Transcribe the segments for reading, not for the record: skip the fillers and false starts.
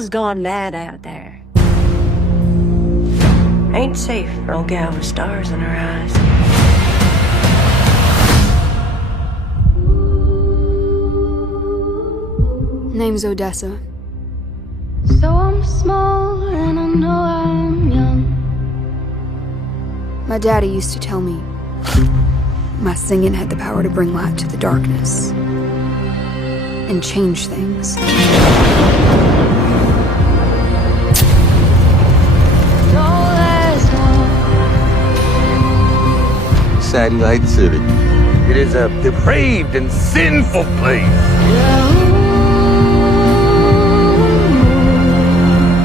world's gone mad out there. Ain't safe for old gal with stars in her eyes. Name's Odessa. So I'm small and I know I'm young. My daddy used to tell me my singing had the power to bring light to the darkness and change things. Satellite City. It is a depraved and sinful place.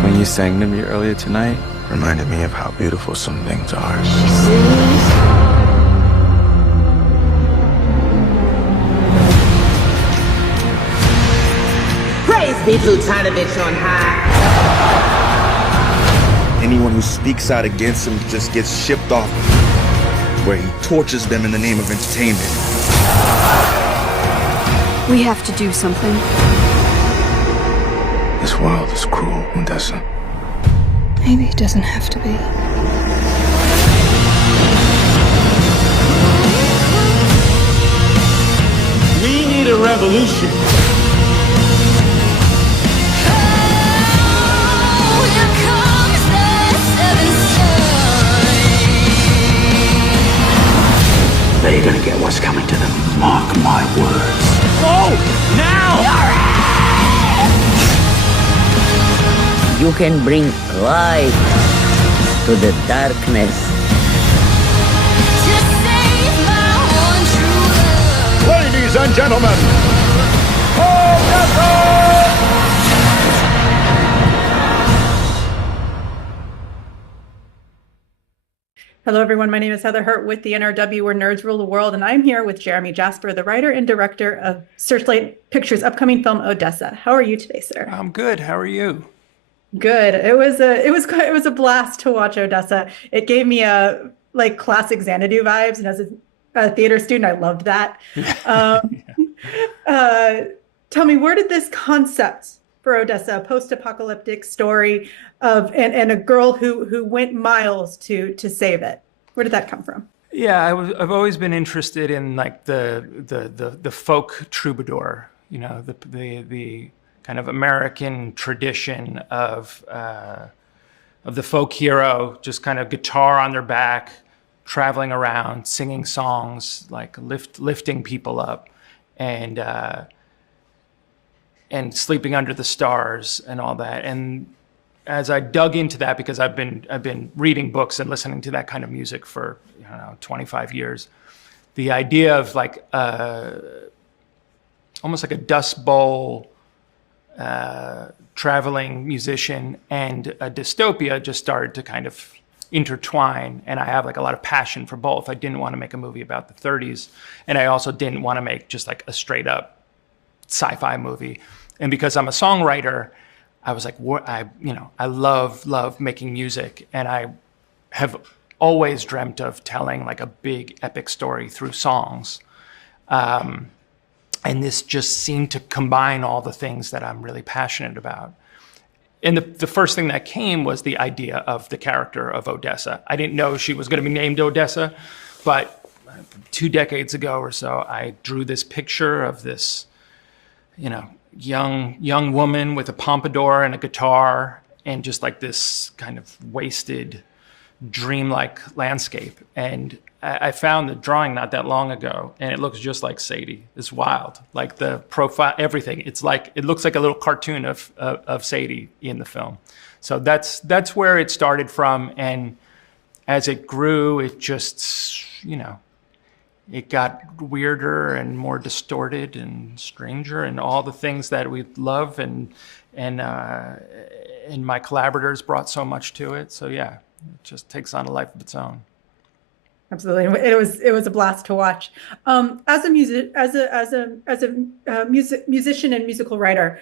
When you sang to me earlier tonight, reminded me of how beautiful some things are. Praise be Plutonic on high. Anyone who speaks out against him just gets shipped off, where he tortures them in the name of entertainment. We have to do something. This world is cruel, Odessa. Maybe it doesn't have to be. We need a revolution. They're gonna get what's coming to them. Mark my words. Go! Now! You can bring light to the darkness. Ladies and gentlemen, Hello, everyone. My name is Heather Hurt with the NRW Where Nerds Rule the World, and I'm here with Geremy Jasper, the writer and director of Searchlight Pictures' upcoming film Odessa. How are you today, sir? I'm good. How are you? Good. It was a blast to watch Odessa. It gave me classic Xanadu vibes, and as a theater student, I loved that. Tell me, where did this concept for Odessa, a post-apocalyptic story of and a girl who went miles to save it, where did that come from? Yeah, I've always been interested in like the folk troubadour, you know, the kind of American tradition of the folk hero, just kind of guitar on their back, traveling around, singing songs, like lifting people up, and sleeping under the stars and all that. And as I dug into that, because I've been reading books and listening to that kind of music for 25 years, the idea of like almost like a Dust Bowl traveling musician and a dystopia just started to kind of intertwine, and I have like a lot of passion for both. I didn't want to make a movie about the 30s, and I also didn't want to make just like a straight up sci-fi movie. And because I'm a songwriter, I was like, I love making music, and I have always dreamt of telling like a big epic story through songs. And this just seemed to combine all the things that I'm really passionate about. And the first thing that came was the idea of the character of Odessa. I didn't know she was going to be named Odessa, but 2 decades ago or so, I drew this picture of this, young woman with a pompadour and a guitar and just like this kind of wasted, dreamlike landscape. And I found the drawing not that long ago, and it looks just like Sadie. It's wild, like the profile, everything. It looks like a little cartoon of Sadie in the film. So that's where it started from, and as it grew, it just it got weirder and more distorted and stranger, and all the things that we love, and my collaborators brought so much to it. So yeah, it just takes on a life of its own. Absolutely, it was a blast to watch. As a musician and musical writer,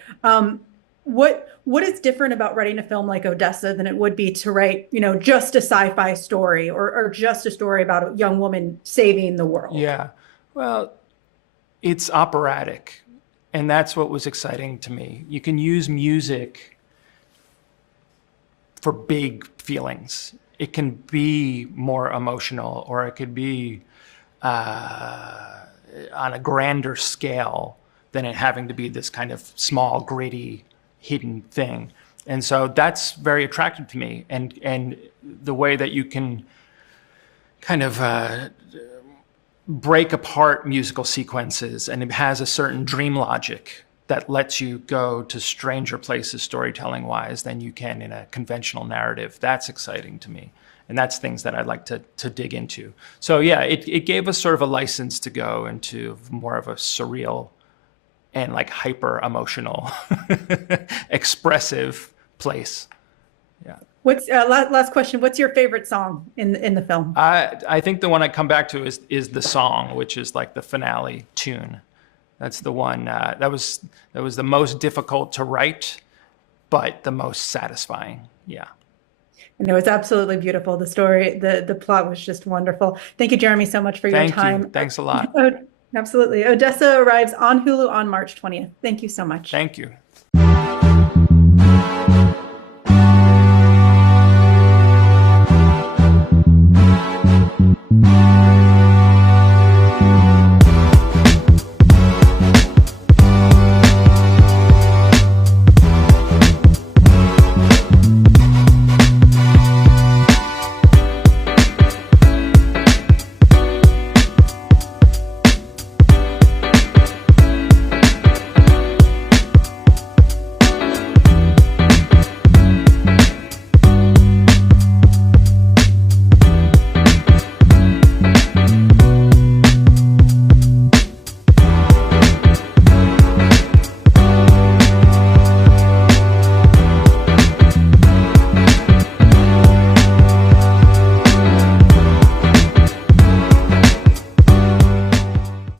what is different about writing a film like Odessa than it would be to write, just a sci-fi story or just a story about a young woman saving the world? Yeah, well, it's operatic, and that's what was exciting to me. You can use music for big feelings. It can be more emotional, or it could be on a grander scale than it having to be this kind of small, gritty, hidden thing. And so that's very attractive to me. And the way that you can kind of break apart musical sequences, and it has a certain dream logic that lets you go to stranger places storytelling wise than you can in a conventional narrative. That's exciting to me. And that's things that I'd like to dig into. So yeah, it gave us sort of a license to go into more of a surreal and like hyper emotional, expressive place. Yeah. What's last question? What's your favorite song in the film? I think the one I come back to is the song, which is like the finale tune. That's the one that was the most difficult to write, but the most satisfying. Yeah. I know, it's absolutely beautiful. The story, the plot was just wonderful. Thank you, Geremy, so much for your time. Thanks a lot. Oh, absolutely. Odessa arrives on Hulu on March 20th. Thank you so much. Thank you.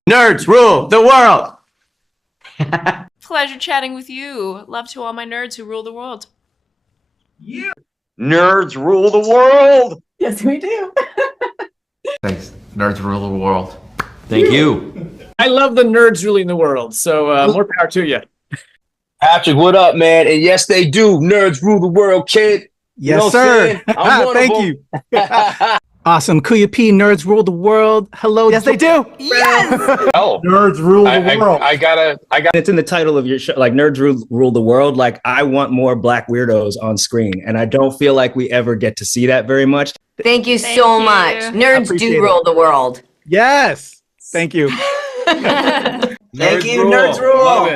Nerds rule the world. Pleasure chatting with you. Love to all my nerds who rule the world. Yeah. Nerds rule the world. Yes, we do. Thanks. Nerds rule the world. Thank you. I love the nerds ruling the world, so more power to you. Patrick, what up, man? And yes, they do. Nerds rule the world, kid. Yes, sir. Thank you. Awesome. Kuya P, nerds rule the world. Hello. Yes, they do. Yes. Oh, nerds rule the world. I got. It's in the title of your show, like nerds rule the world. Like I want more Black weirdos on screen, and I don't feel like we ever get to see that very much. Thank you so much. Nerds do rule the world. Yes. Thank you. Thank you, nerds rule. Love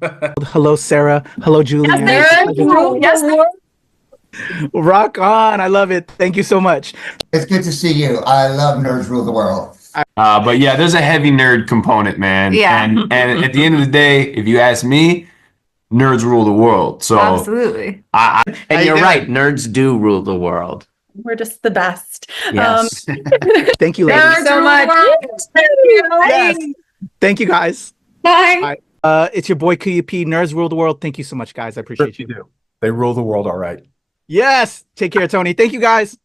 it. Hello, Sarah. Hello, Julian. Yes, nerds rule. Yes, rock on. I love it. Thank you so much. It's good to see you. I love Nerds Rule the World. But yeah, there's a heavy nerd component, man. Yeah. And at the end of the day, if you ask me, nerds rule the world. So absolutely. And you're right. Nerds do rule the world. We're just the best. Yes. Thank you, ladies. Nerds so much. Yes. Thank you, guys. Bye. It's your boy Kuya P. Nerds rule the world. Thank you so much, guys. I appreciate you. They rule the world all right. Yes. Take care, Tony. Thank you, guys.